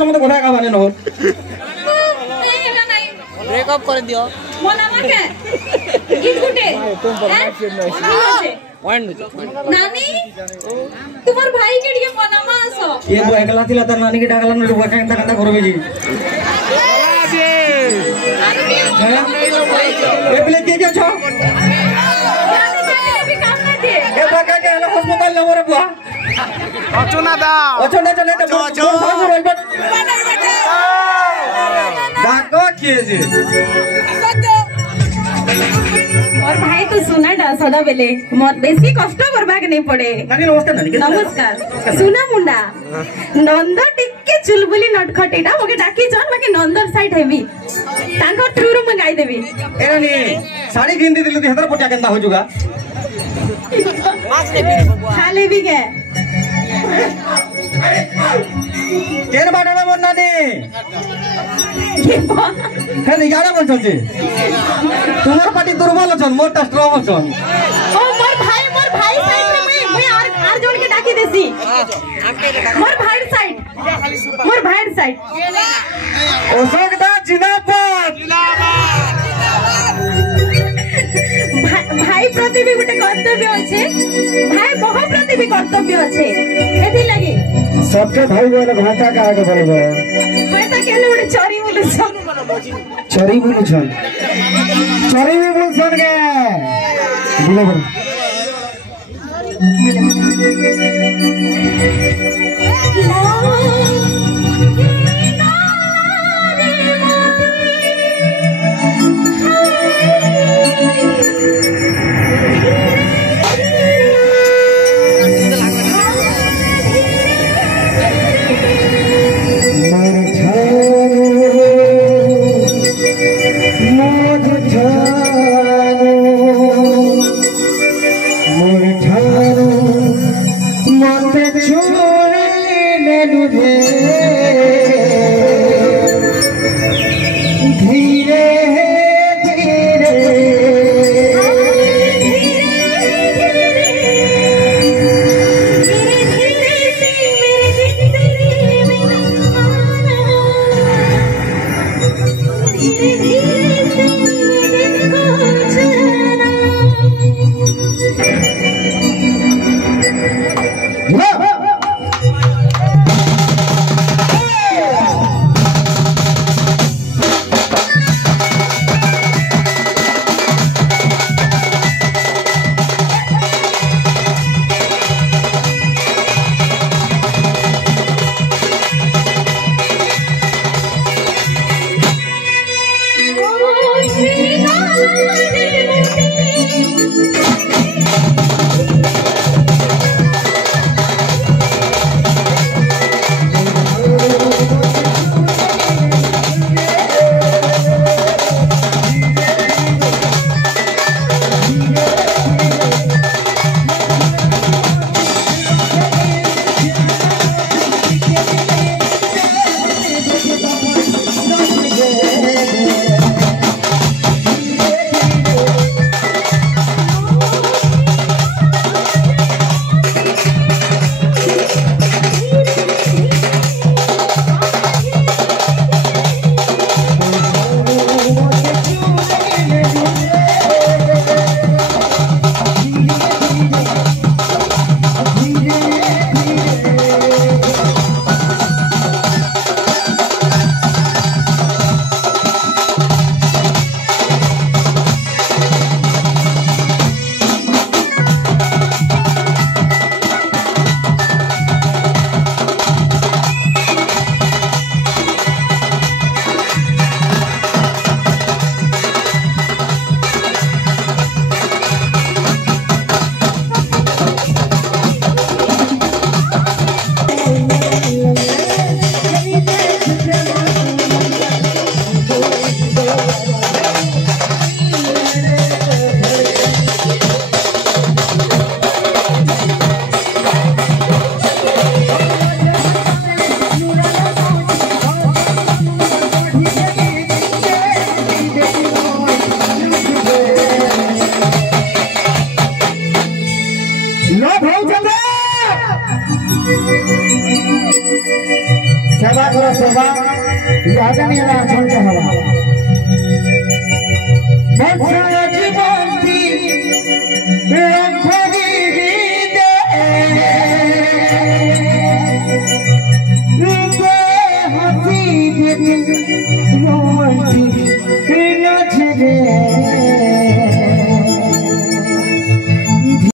समझ कोठा का बने न ब्रेकअप कर दियो मोना माके गीत गुटे नानी तुम्हार भाई के लिए मनामा आसो ये वो एकला थिला तर नानी के डागला न रुवा कांता कांता करबे जी ए प्ले के छ अभी काम ना दे ए बाका के हला अस्पताल न मोरे बुआ अचुना दा अचुना चले तो डाको के जी और भाई तो सुना डा सदा बेले मत बेसी कष्ट करबा के नहीं पड़े नानी नमस्कार नानी नमस्कार सुना मुंडा नंद टिके चुलबुली नटखटेटा ओके डाकी जन बाकी नंदर साइड हेबी तांको थ्रू रूम गाई देबी ए नानी साड़ी गिनती दिलु 1000 पोटिया केंदा हो जुगा खाले भी के केन बाटा में मोर नानी खाली गाड़ा बोल छे तुम्हार पार्टी दुर्बल छन मोर टा स्ट्रॉंग छन ओ मोर भाई साइड में मैं आर जोड़ के डाकी देसी मोर भाई साइड अशोक दा जिंदाबाद भाई प्रति भी गुटे कर्तव्य अच्छे भाई बह प्रति भी कर्तव्य अच्छे एथि लागि सबके भाई बोले भाषा का आगे बढ़बो भाई ता केले गुटे चोरी बोलु छन चोरी बोलु छन चोरी भी बोल छन के बोले बोल सेवा करो सेवा याद नहीं है ना छोड़ के हवा